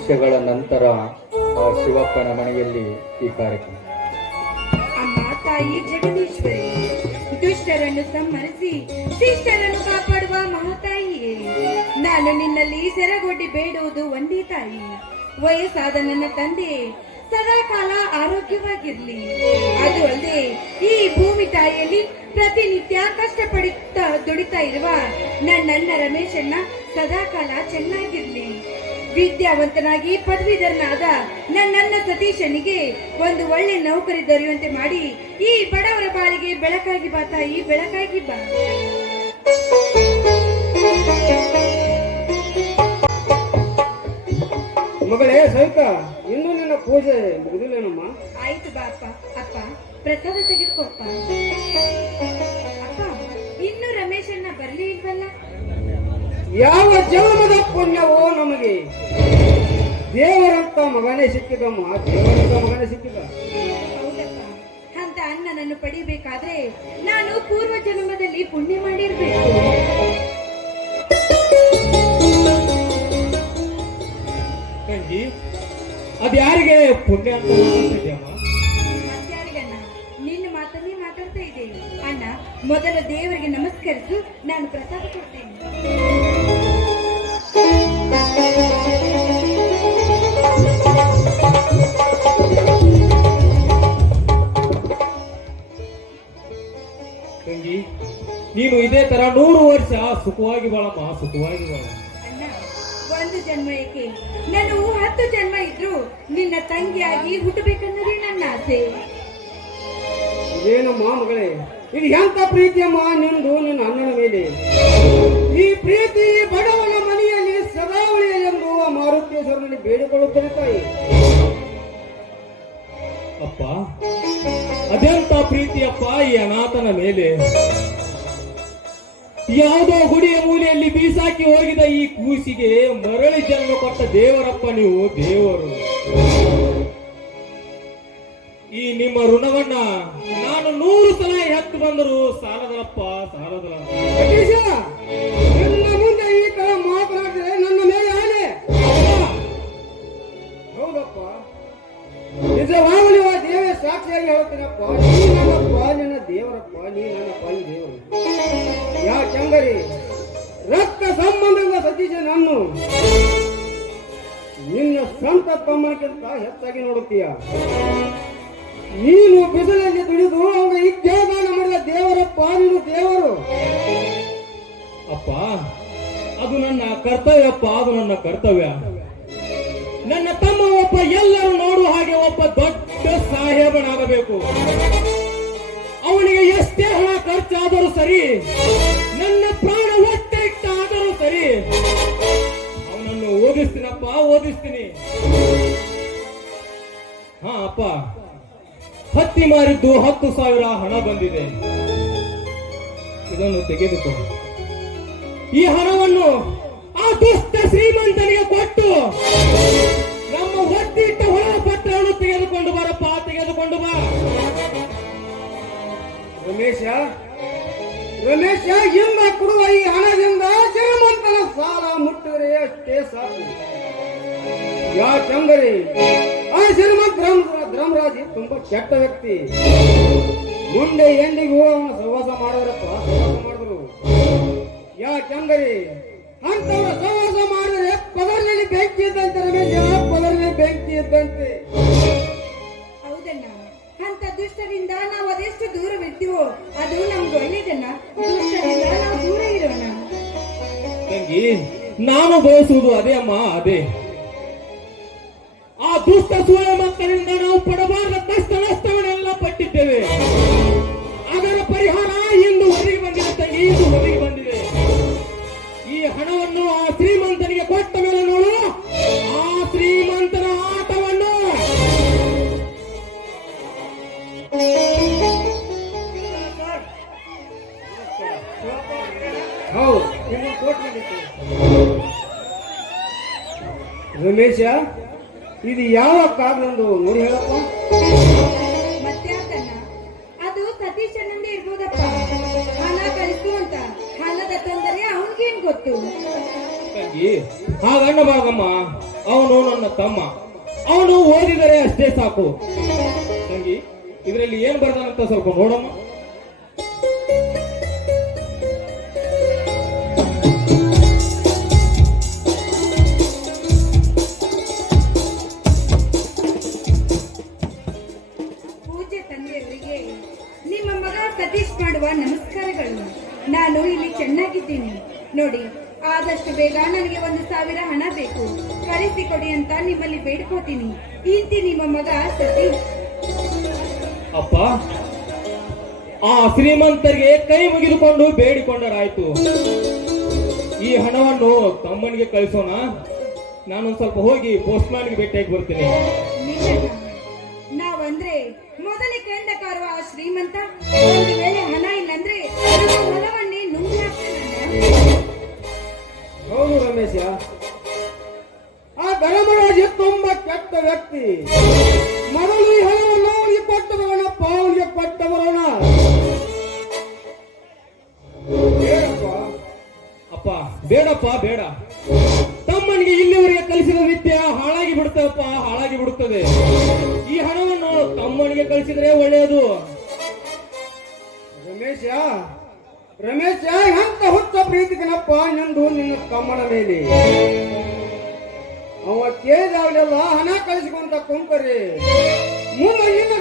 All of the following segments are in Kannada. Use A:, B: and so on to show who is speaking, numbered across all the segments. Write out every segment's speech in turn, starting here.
A: ವರ್ಷಗಳ ನಂತರ ಶಿವಪ್ಪನ ಮನೆಯಲ್ಲಿ ಈ ಕಾರ್ಯಕ್ರಮ.
B: ಅಮ್ಮ ತಾಯಿ ಜಗದೀಶ್ವರಿ, ದುಷ್ಟರನ್ನು ಸಂಹರಿಸಿ ಶಿಷ್ಟರನ್ನು ಕಾಪಾಡುವ ಮಹಾತಾಯಿಯೇ, ನಾನು ನಿನ್ನಲ್ಲಿ ಸೆರಗೊಡ್ಡಿ ಬೇಡುವುದು ಒಂದೇ ತಾಯಿ. ವಯಸ್ಸಾದ ನನ್ನ ತಂದೆ ಸದಾ ಕಾಲ ಆರೋಗ್ಯವಾಗಿರ್ಲಿ. ಅದು ಅಲ್ಲದೆ ಈ ಭೂಮಿ ತಾಯಿಯಲ್ಲಿ ಪ್ರತಿನಿತ್ಯ ಕಷ್ಟಪಡುತ್ತಾ ದುಡಿತಾ ಇರುವ ನನ್ನ ರಮೇಶಣ್ಣ ಸದಾ ಕಾಲ ಚೆನ್ನಾಗಿರ್ಲಿ. ವಿದ್ಯಾವಂತನಾಗಿ ಪದವೀಧರನಾದ ನನ್ನ ಸತೀಶನಿಗೆ ಒಂದು ಒಳ್ಳೆ ನೌಕರಿ ದೊರೆಯುವಂತೆ ಮಾಡಿ ಈ ಬಡವರ ಬಾಳಿಗೆ ಬೆಳಕಾಗಿ ಬಾ ತಾಯಿ ಬೆಳಕಾಗಿ ಬಾ.
C: ಮಗಳೇ ಸಹಿತ ಇನ್ನೂ ನಿನ್ನ ಪೂಜೆ ಮುಗಿದಿಲ್ಲೇನಮ್ಮ?
B: ಆಯ್ತು ಬಾ ಅಪ್ಪ ಅಪ್ಪ ಪ್ರಸಾದ ತೆಗೆದುಕೊಪ್ಪ
C: ಯಾವ ಜನ್ಮದ ಪುಣ್ಯವೋ ನಮಗೆ? ದೇವರಂತ ಮಗನೇ ಸಿಕ್ಕಿದಮ್ಮ ದೇವರಂತ ಮಗನೇ ಸಿಕ್ಕಿದ.
B: ಅಂತ ಅಣ್ಣನನ್ನು ಪಡಿಬೇಕಾದ್ರೆ ನಾನು ಪೂರ್ವ ಜನ್ಮದಲ್ಲಿ ಪುಣ್ಯ ಮಾಡಿರ್ಬೇಕು.
D: ತಂಗಿ ಅದ್ ಯಾರಿಗೆ ಪುಣ್ಯ ಅಂತ
B: ನಿನ್ನ ಮಾತನ್ನೇ ಮಾತಾಡ್ತಾ ಇದ್ದೇನೆ. ಅಣ್ಣ ಮೊದಲ ದೇವರಿಗೆ ನಮಸ್ಕರಿಸು ನಾನು ಪ್ರಸಾದ ಕೊಡ್ತೇನೆ.
D: ನೀನು ಇದೇ ತರ ನೂರು ವರ್ಷ ಸುಖವಾಗಿ ಬಾಳಮ್ಮ ಸುಖವಾಗಿ ಬಾಳ
B: ಅಣ್ಣ ಒಂದು ಜನ್ಮ ಏಕೆ? ನಾನು ಹತ್ತು ಜನ್ಮ ಇದ್ರು ನಿನ್ನ ತಂಗಿಯಾಗಿ ಹುಟ್ಟಬೇಕನ್ನೋದೇ ನನ್ನ ಆಸೆ.
C: ಏನಮ್ಮ ಮಗಳೇ ಇದು ಎಂತ ಪ್ರೀತಿಯಮ್ಮ ನಿಂದು ನಿನ್ನ ಅಣ್ಣನ ಮೇಲೆ? ಈ ಪ್ರೀತಿ ಬಡವನ
D: ಅಪ್ಪ, ಅದೆಂತ ಪ್ರೀತಿಯಪ್ಪ ಈ ಅನಾಥನ ಮೇಲೆ? ಯಾವುದೋ ಗುಡಿಯ ಮೂಲೆಯಲ್ಲಿ ಬೀಸಾಕಿ ಹೋಗಿದ ಈ ಕೂಸಿಗೆ ಮರಳಿ ಜನ್ಮ ಕೊಟ್ಟ ದೇವರಪ್ಪ ನೀವು ದೇವರು. ಈ ನಿಮ್ಮ ಋಣವನ್ನ ನಾನು ನೂರು ಸಲ ಎತ್ತು ಬಂದರು ಸಾಲದರಪ್ಪ ಸಾಲದರ
C: ದೇವರು.
D: ಅಪ್ಪ, ಅದು ನನ್ನ ಕರ್ತವ್ಯಪ್ಪ ಅದು ನನ್ನ ಕರ್ತವ್ಯ. ನನ್ನ ತಮ್ಮ ಒಬ್ಬ ಎಲ್ಲರೂ ನೋಡುವ ಹಾಗೆ ಒಬ್ಬ ದೊಡ್ಡ ಸಾಹೇಬನಾಗಬೇಕು. ಅವನಿಗೆ ಎಷ್ಟೇ ಹಣ ಖರ್ಚಾದರೂ ಸರಿ, ನನ್ನ ಪ್ರಾಣ ಒತ್ತೆ ಇಟ್ಟಾದರೂ ಸರಿ, ಅವನನ್ನು ಓದಿಸ್ತೀನಪ್ಪ, ಓದಿಸ್ತೀನಿ. ಹಾ ಅಪ್ಪ, ಹತ್ತಿ ಮಾರಿದ್ದು ಹತ್ತು ಸಾವಿರ ಹಣ ಬಂದಿದೆ. ಇದನ್ನು ತೆಗೆದುಕೋ ಈ ಹಣವನ್ನು ಆ ದುಷ್ಟ ಶ್ರೀಮಂತನಿಗೆ ಕೊಟ್ಟು ನಮ್ಮ ಒತ್ತಿಟ್ಟ ಹೊರ ಪತ್ರವನ್ನು ತೆಗೆದುಕೊಂಡು ಬಾರಪ್ಪ ತೆಗೆದುಕೊಂಡು ಬಾ.
C: ರಮೇಶ ರಮೇಶ ಇಂದ ಕೊಡುವ ಈ ಹಣದಿಂದ ಶ್ರೀಮಂತನ ಸಾಲ ಮುಟ್ಟಿದರೆ ಅಷ್ಟೇ ಸಾಕು. ಯಾಕೆಂದರೆ ಆ ಶ್ರೀಮಂತ ಧರ್ಮರಾಜಿ ತುಂಬಾ ಕೆಟ್ಟ ವ್ಯಕ್ತಿ. ಮುಂದೆ ಎಂದಿಗೂ ಅವನ ಸಹವಾಸ ಮಾಡೋರಪ್ಪ ಸಹವಾಸ ಮಾಡಿದ್ರು. ಯಾಕೆಂದರೆ ಅಂತವರ ಸಹವಾಸ ಮಾಡಿದ್ರೆ ಪದರಲ್ಲಿ ಬೆಂಕಿ ಇದ್ದಂತೆ ರಮೇಶ ಪದರಲ್ಲಿ ಬೆಂಕಿ ಇದ್ದಂತೆ.
B: ಹೌದಣ್ಣ. ಅಂತ ದುಷ್ಟರಿಂದ ನಾವು ಅದೆಷ್ಟು ದೂರವಿರ್ತೀವೋ ಅದು ನಮ್ಗೆ ಒಳ್ಳೇದಣ್ಣ. ದುಷ್ಟರಿಂದ ನಾವು ದೂರ ಇರೋಣ.
D: ತಂಗಿ ನಾನು ಬಯಸುವುದು ಅದೇ ಅಮ್ಮ ಅದೇ. ಆ ದುಷ್ಟ ಸೂರ್ಯ ಮಕ್ಕಳಿಂದ
C: ರಮೇಶ ಇದು ಯಾವ ಕಾರಣಂದು ನೋಡಿ ಹೇಳಪ್ಪ.
B: ಮತ್ತೆ ಯಾಕಣ್ಣ ಅದು ಸತೀಶನಂದೇ ಇರ್ಬೋದಪ್ಪ. ಹಣ ಕಳಿಸು ಅಂತ. ಹಣದ ತೊಂದರೆ ಅವನಿಗೇನ್ ಗೊತ್ತು?
D: ತಂಗಿ ಹಾಗಣ್ಣ ಭಾಗಮ್ಮ ಅವನು ನನ್ನ ತಮ್ಮ. ಅವನು ಓದಿದರೆ ಅಷ್ಟೇ ಸಾಕು. ತಂಗಿ ಇದರಲ್ಲಿ ಏನ್ ಬರ್ತಾನಂತ ಸ್ವಲ್ಪ ನೋಡಮ್ಮ.
B: ಬೇಡ್ಕೋತೀನಿ ಇಂತಿ ನಿಮ್ಮ ಮಗ ಸತಿ
D: ಅಪ್ಪ ಆ ಶ್ರೀಮಂತರಿಗೆ ಕೈ ಮುಗಿದುಕೊಂಡು ಬೇಡಿಕೊಂಡರಾಯ್ತು. ಈ ಹಣವನ್ನು ತಮ್ಮನಿಗೆ ಕಳಿಸೋಣ. ನಾನೊಂದ್ ಸ್ವಲ್ಪ ಹೋಗಿ ಪೋಸ್ಟ್ ಮ್ಯಾನ್ಗೆ ಭೇಟಿಯಾಗಿ ಬರ್ತೀನಿ.
B: ನಾವಂದ್ರೆ ಮೊದಲೇ ಕಂಡ ಕಾರುವ ಆ ಶ್ರೀಮಂತ. ಒಂದು ವೇಳೆ ಹಣ ಇಲ್ಲಂದ್ರೆ ಹೊಲವನ್ನೇ ನುಂಗಿ.
C: ಹೌದು ರಮೇಶ. ಆ ಧರ್ಮರಾಜ ತುಂಬಾ ಕೆಟ್ಟ ವ್ಯಕ್ತಿ. ಮೊದಲು ಈ ಹಣವನ್ನು ಅವನಿಗೆ ಕೊಟ್ಟು ಬರೋಣ
D: ಅಪ್ಪ ಬೇಡಪ್ಪ ಬೇಡ. ತಮ್ಮನಿಗೆ ಇಲ್ಲಿವರೆಗೆ ಕಲಿಸಿದ ವಿದ್ಯೆ ಹಾಳಾಗಿ ಬಿಡುತ್ತಪ್ಪ ಹಾಳಾಗಿ ಬಿಡುತ್ತದೆ. ಈ ಹಣವನ್ನು ತಮ್ಮನಿಗೆ ಕಲಿಸಿದ್ರೆ ಒಳ್ಳೆಯದು.
C: ರಮೇಶ ರಮೇಶ ಎಂತ ಹುಚ್ಚ ಪ್ರೀತಿಗನಪ್ಪ ನಿಂದು ನಿನ್ನ ತಮ್ಮನ ಮೇಲೆ. ಅವ ಕೇಳಿದಾಗಲೆಲ್ಲ ಹಣ ಕಳಿಸಿಕೊಂತ ಕುಂಕರಿ. ಮುಂದೆ ನಿನ್ನ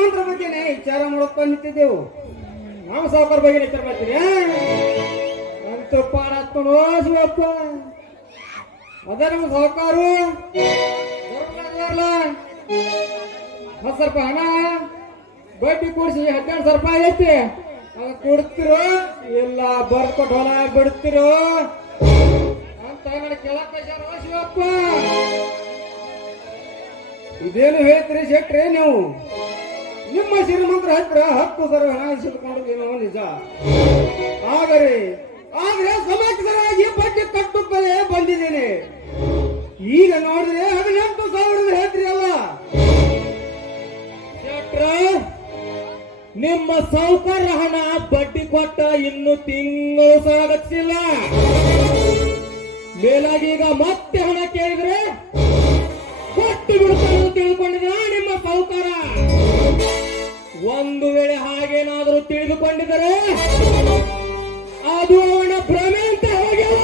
C: ಶ್ರೀಮಂತರ ಬಗ್ಗೆನೇ ವಿಚಾರ ಮಾಡೋಕೆ ನಿಂತಿದ್ದೆವು ನಾವು ಸಾವುಕಾರ ಬಗ್ಗೆ ವಿಚಾರ ಮಾಡ್ತೀರಿ ಅಂತೂ ಶಿವಪ್ಪ. ಅದ ನಮ್ಮ ಸಾವುಕಾರು ರೂಪಾಯಿ ಹಣ, ಬಡ್ಡಿ ಕೂಡಿಸಿ ಹದಿನೆಂಟು ಸಾವಿರ ರೂಪಾಯಿ ಐತಿ. ಕೊಡ್ತಿರೋ, ಇಲ್ಲ ಬರ್ಕೊಟ್ಟು ಹೊಲ ಬಿಡ್ತಿರೋ. ಅಂತ ಕೇಳಕ್ಕ ಶಿವಪ್ಪ. ಇದೇನು ಹೇಳ್ತೀರಿ ಶೆಟ್ರಿ ನೀವು? ನಿಮ್ಮ ಶ್ರೀಮಂತರ ಹತ್ರ ಹತ್ತು ಸಾವಿರ ಹಣ ಇಸಿದುಕೊಂಡಿದ್ದೇನೋ ನಿಜ. ಆದರೆ, ಆದ್ರೆ ಸಮಾಜಕರಾಗಿ ಬಡ್ಡಿ ಕಟ್ಟುತ್ತಲೇ ಬಂದಿದ್ದೇನೆ. ಈಗ ನೋಡಿದ್ರೆ ಹದಿನೆಂಟು ಸಾವಿರದ ಹೇಳ್ತೀರಿ ಅಲ್ಲ.
D: ನಿಮ್ಮ ಸೌಕರ್ಯ ಹಣ ಬಡ್ಡಿ ಕೊಟ್ಟ ಇನ್ನು ತಿಂಗಳು ಸಾಗತ್ತಿಲ್ಲ. ಮೇಲಾಗಿ ಈಗ ಮತ್ತೆ ಹಣ ಕೇಳಿದ್ರೆ ಕೊಟ್ಟು ಬಿಡುತ್ತಾನೆ ತಿಳಿದುಕೊಂಡಿದರೆ ಅದು ಅವನ ಭ್ರಮೆ ಅಂತ ಹೋಗ್ಯವ.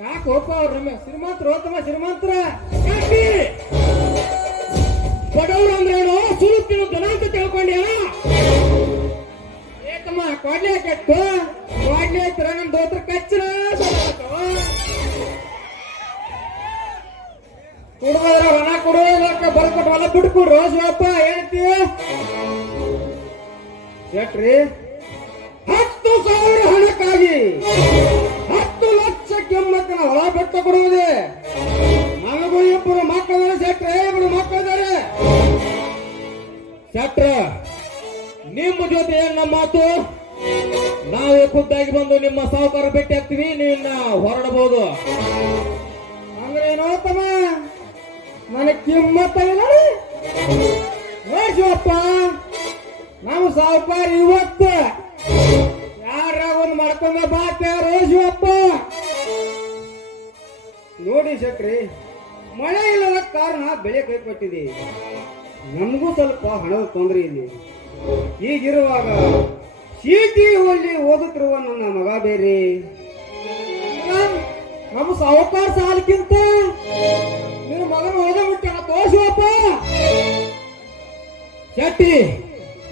C: ಯಾಕೆ ರಮ್ಯ ಶ್ರೀಮಂತರು ತಮ್ಮ ಶ್ರೀಮಂತರ.
D: ಯಾಕೆ? ಏನು? ಅಂದ್ರೇನು ಸುರುತ್ತಿನ ದನ ಅಂತ ತಿಳ್ಕೊಂಡ್ಯಾ
C: ಏಕಮ್ಮ, ಕೊಡ್ಲೆ ಕೆಟ್ಟು. ಕೊಡ್ಲಿ ಐತ್ರ ನಮ್ ದೋತ್ರ ಕಚ್ಚರ ಕುಡ್ಬೋದ್ರ ಹಣ ಕೊಡೋದಕ್ಕ ಬರ್ಕೊಟ್ಟು ಹೊಲ ಬಿಟ್ಟು ಕೊಡ್ರು ಹೇಳ್ತೀವಿ ಶೆಟ್ರಿ ಹತ್ತು ಸಾವಿರ ಹಣಕ್ಕಾಗಿ ಹತ್ತು ಲಕ್ಷ ಕೆಮ್ಮತ್ತಿನ ಹೊಳ ಬೆಟ್ಟ ಕೊಡುವುದೇ. ನನಗೂ ಇಬ್ಬರು ಮಕ್ಕಳಿದ್ದಾರೆ ಸೆಟ್ರೆ ಇಬ್ಬರು ಮಕ್ಕಳಿದ್ದಾರೆ.
D: ಶಟ್ರ, ನಿಮ್ಮ ಜೊತೆ ಏನ್ ಮಾತು? ನಾವು ಖುದ್ದಾಗಿ ಬಂದು ನಿಮ್ಮ ಸಾಹುಕಾರ ಭೇಟಿ ಆಗ್ತೀವಿ ನೀನ್ನ ಹೊರಡಬಹುದು.
C: ಅಂದ್ರೆ ಏನೋ ತಮ್ಮ ನನಗೆ ಕಿಮ್ಮತ್ತ ಇಲ್ಲ ಶಿವಪ್ಪ! ನಾವು ಸಾವುಕಾರ ಇವತ್ತು ಯಾರ ಒಂದು ಮಾಡ್ಕೊಂಡ ರೋಜು ಶಿವಪ್ಪ ನೋಡಿ ಶೆಟ್ರಿ ಮಳೆ ಇಲ್ಲದ ಕಾರಣ ಬೆಳೆ ಕೈಕೊಟ್ಟಿದೆ. ನಮಗೂ ಸ್ವಲ್ಪ ಹಣದ ತೊಂದರೆ ಇದೆ. ಈಗಿರುವಾಗ ಸಿಟಿ ಹೋಗಿ ಓದುತ್ತಿರುವ ನನ್ನ ಮಗ ಬೇರೆ. ನಮ್ಮ ಸಾವುಕಾರ ಸಾಲಕ್ಕಿಂತ ನಿನ್ನ ಮಗನ ಓದ ಬಿಟ್ಟ ತೋರಿಸುವಪ್ಪ
D: ಶೆಟ್ಟಿ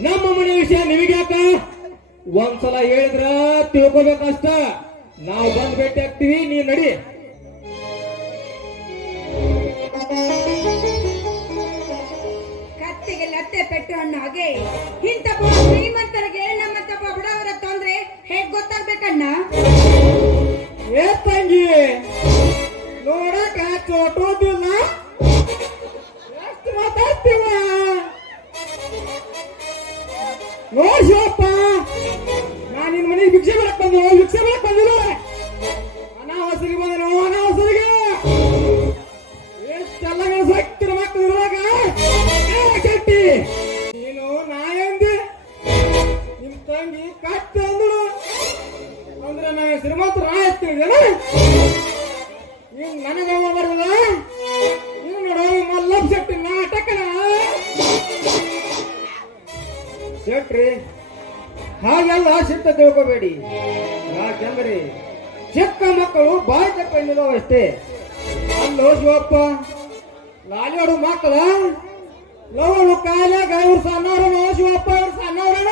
D: ನಮ್ಮ ಮನೆ ವಿಷಯ ನಿಮಗ್ಯಾಕ ಒಂದ್ಸಲ ಹೇಳಿದ್ರ ತಿಳ್ಕೋಬೇಕಷ್ಟ. ನಾವು ಬಂದ್ ಭೇಟಿ ಆಗ್ತೀವಿ ನೀ ನಡಿ.
B: ಕತ್ತಿಗೆ ಲತ್ತೆ ಪೆಟ್ಟು ಅಣ್ಣ ಹಾಗೆ. ಇಂಥ ಶ್ರೀಮಂತರಿಗೆ ನಮ್ಮಂತ ಬಡವರ ತೊಂದ್ರೆ ಹೇಗ್ ಗೊತ್ತಾಗ್ಬೇಕಣ್ಣ?
C: ಏ ತಂಗಿ ನೋಡಕ ಚೋಟೋದಿಲ್ಲ
D: ಓ, ಶಿವಪ್ಪ! ನಾನು ನಿನ್ ಮನೆಗೆ ಭಿಕ್ಷೆ ಬರಕ್ ಬಂದು. ಭಿಕ್ಷೆ ಬರಕ್
E: ಬಂದಿಲ್ಲ. ಅನಾವಸರಿಗೆ ಬಂದನು ಅನಾವಸರಿಗೆ ಎಷ್ಟೆಲ್ಲ ಸಾಕ್ತಿರ ಮಕ್ಕಳು ಇರುವಾಗ? ಕೆಟ್ಟಿ ಅಷ್ಟೇ ಅಲ್ಲಿ ಹೋಗುವಪ್ಪ ಲಾಲಿಯೋಡು ಮಕ್ಕಳ ಲವಳು ಕಾಯಿಲೆ ಇವ್ರು ಸಣ್ಣವ್ರನು, ಶಿವಪ್ಪ ಇವ್ರು ಸಣ್ಣವ್ರನ?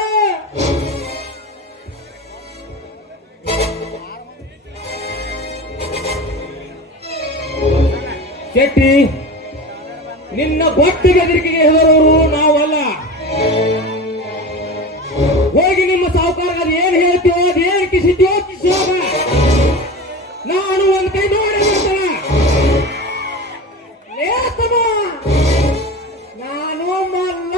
D: ಶೆಟ್ಟಿ, ನಿನ್ನ ಭಕ್ತಿ ಬೆದರಿಕೆಗೆ ಹೇಳೋರು ನಾವಲ್ಲ. ಹೋಗಿ ನಿಮ್ಮ ಸಾಹುಕಾರ ಏನ್ ಹೇಳ್ತೀವೋ ಅದು ಏನ್ ಕಿಸಿದ್ಯೋ ಕಿಸಿಯೋಗ ಒಂದ್ ಕೈ ನೋಡಿ ಹೇಳ್ತಾನ
E: ನಾನು ನನ್ನ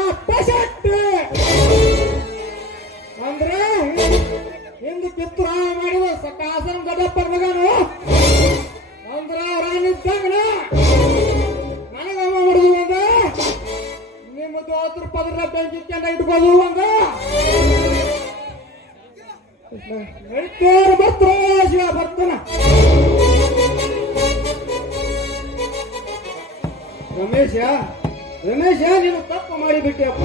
E: ಅಂದ್ರೆ ಹಿಂದೆ ಮಾಡಿದ ಸಕಾಸನ ಗದಪ್ಪ ಮಗನು ಅಂದ್ರ ರಾಣಿದ್ದಂಗನ ನನಗಮ್ಮ ಹೊಡೆದು ಒಂದ ನಿಮ್ಮ ದೋತ್ರ ಪದರ ಬೆಂಕಿ ಕೆಂಡ ಒಂದ ನಡಿತೇರು ಬರ್ತಾರ ರಮೇಶ ರಮೇಶ, ನೀನು ತಪ್ಪು ಮಾಡಿಬಿಟ್ಟಿಯಪ್ಪ.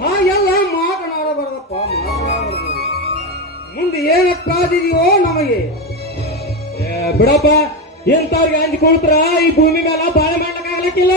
E: ಹಾ ಎಲ್ಲ ಮಾತನಾಡಬಾರದಪ್ಪ, ಮಾತನಾಡಬಾರದು. ಮುಂದೆ ಏನಕ್ಕಾದಿದೆಯೋ ನಮಗೆ.
D: ಬಿಡಪ್ಪ ಎಂತವ್ರಿಗೆ ಅಂಜಿಕೊಳ್ತಾರ? ಈ ಭೂಮಿ ಮೇಲೆ ಬಾಳೆ ಮಾಡ್ಲಕ್ಕಾಗ್ಲಕ್ಕಿಲ್ಲ